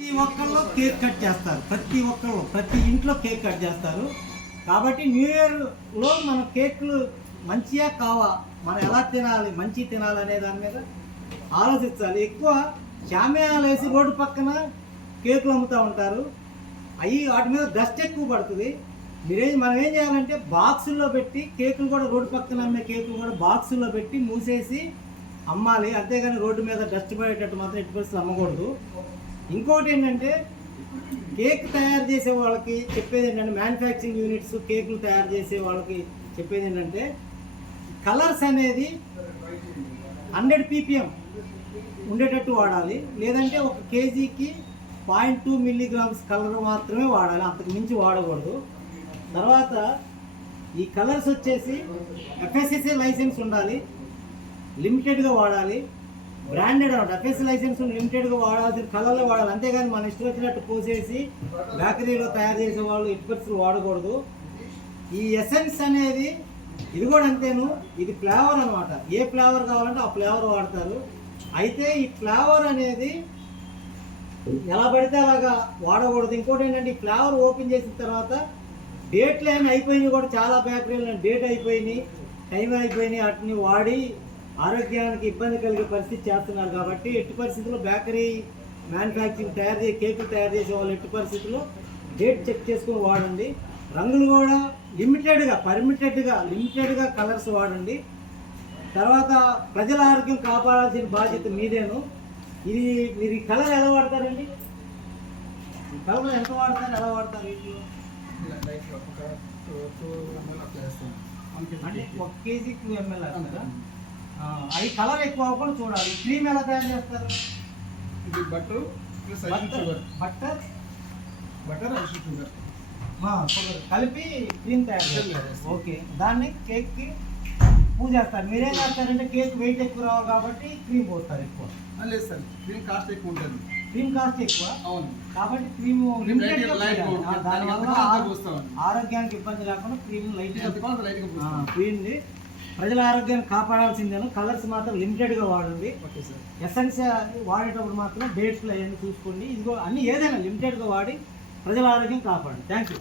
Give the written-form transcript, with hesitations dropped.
ప్రతి ఒక్కళ్ళు cake cut చేస్తారు, ప్రతి ఇంట్లో కేక్ కట్ చేస్తారు. కాబట్టి న్యూ ఇయర్లో మన కేక్లు మంచిగా కావా, మనం ఎలా తినాలి, మంచి తినాలి అనే దాని మీద ఆలోచించాలి. ఎక్కువ షామియానాలు వేసి రోడ్డు పక్కన కేకులు అమ్ముతూ ఉంటారు. వాటి మీద డస్ట్ ఎక్కువ పడుతుంది. మనం ఏం చేయాలంటే బాక్సుల్లో పెట్టి కేకులు కూడా, రోడ్డు పక్కన అమ్మే కేకులు కూడా బాక్సుల్లో పెట్టి మూసేసి అమ్మాలి. అంతేగాని రోడ్డు మీద డస్ట్ పడేటట్టు మాత్రం ఎట్టి పరిస్థితులు అమ్మకూడదు. ఇంకోటి ఏంటంటే కేక్ తయారు చేసే వాళ్ళకి చెప్పేది ఏంటంటే, మ్యానుఫ్యాక్చరింగ్ యూనిట్స్ కేకులు తయారు చేసే వాళ్ళకి చెప్పేది ఏంటంటే, కలర్స్ అనేది 100 ppm ఉండేటట్టు వాడాలి. లేదంటే 1 kgకి 0.2 mg కలర్ మాత్రమే వాడాలి, అంతకు మించి వాడకూడదు. తర్వాత ఈ కలర్స్ వచ్చేసి FSSAI లైసెన్స్ ఉండాలి, లిమిటెడ్గా వాడాలి. బ్రాండెడ్ అనమాట, FSSAI లైసెన్స్ లిమిటెడ్గా వాడాల్సిన కలర్లో వాడాలి. అంతేగాని మన ఇష్టం వచ్చినట్టు పోసేసి బేకరీలో తయారు చేసే వాళ్ళు ఎట్టి వాడకూడదు. ఈ ఎసెన్స్ అనేది ఇది కూడా అంతేను, ఇది ఫ్లేవర్ అనమాట. ఏ ఫ్లేవర్ కావాలంటే ఆ ఫ్లేవర్ వాడతారు. అయితే ఈ ఫ్లేవర్ అనేది ఎలా పడితే అలాగా వాడకూడదు. ఇంకోటి ఏంటంటే, ఈ ఫ్లేవర్ ఓపెన్ చేసిన తర్వాత డేట్లు ఏమి అయిపోయినాయి కూడా, చాలా బేకరీలు డేట్ అయిపోయినాయి, టైం అయిపోయినాయి, వాటిని వాడి ఆరోగ్యానికి ఇబ్బంది కలిగే పరిస్థితి చేస్తున్నారు. కాబట్టి ఎట్టి పరిస్థితుల్లో బేకరీ మ్యానుఫ్యాక్చరింగ్ కేకులు తయారు చేసే వాళ్ళు ఎట్టి పరిస్థితుల్లో డేట్ చెక్ చేసుకుని వాడండి. రంగులు కూడా లిమిటెడ్గా కలర్స్ వాడండి. తర్వాత ప్రజల ఆరోగ్యం కాపాడాల్సిన బాధ్యత మీదేను. మీరు ఈ కలర్ ఎలా వాడతారండి? ఈ కలర్ ఎంత వాడతారు, ఎలా వాడతారు? వీటిలో అంటే 1 kg 2 ml వేస్తారా? అది కలర్ ఎక్కువ అవ్వకుండా చూడాలి. క్రీమ్ ఎలా తయారు చేస్తారు? ఇది బటర్ షుగర్ కలిపి క్రీమ్ తయారు చేస్తారు. ఓకే, దాన్ని కేక్కి పూజ చేస్తారు. మీరేం చేస్తారంటే, కేక్ వెయిట్ ఎక్కువ రావు కాబట్టి క్రీమ్ పోస్తారు ఎక్కువ. లేదు సార్, క్రీమ్ కాస్ట్ ఎక్కువ ఉంటుంది. క్రీమ్ కాస్ట్ ఎక్కువ, అవును. కాబట్టి క్రీమ్ దానివల్ల ఆరోగ్యానికి ఇబ్బంది లేకుండా క్రీమ్ క్రీమ్ని ప్రజల ఆరోగ్యాన్ని కాపాడాల్సిందేను. కలర్స్ మాత్రం లిమిటెడ్గా వాడండి. ఎసెన్స్ వాడేటప్పుడు మాత్రం డేట్స్లో అవన్నీ చూసుకోండి. ఇదిగో అన్ని ఏదైనా లిమిటెడ్గా వాడి ప్రజల ఆరోగ్యం కాపాడండి. Thank you.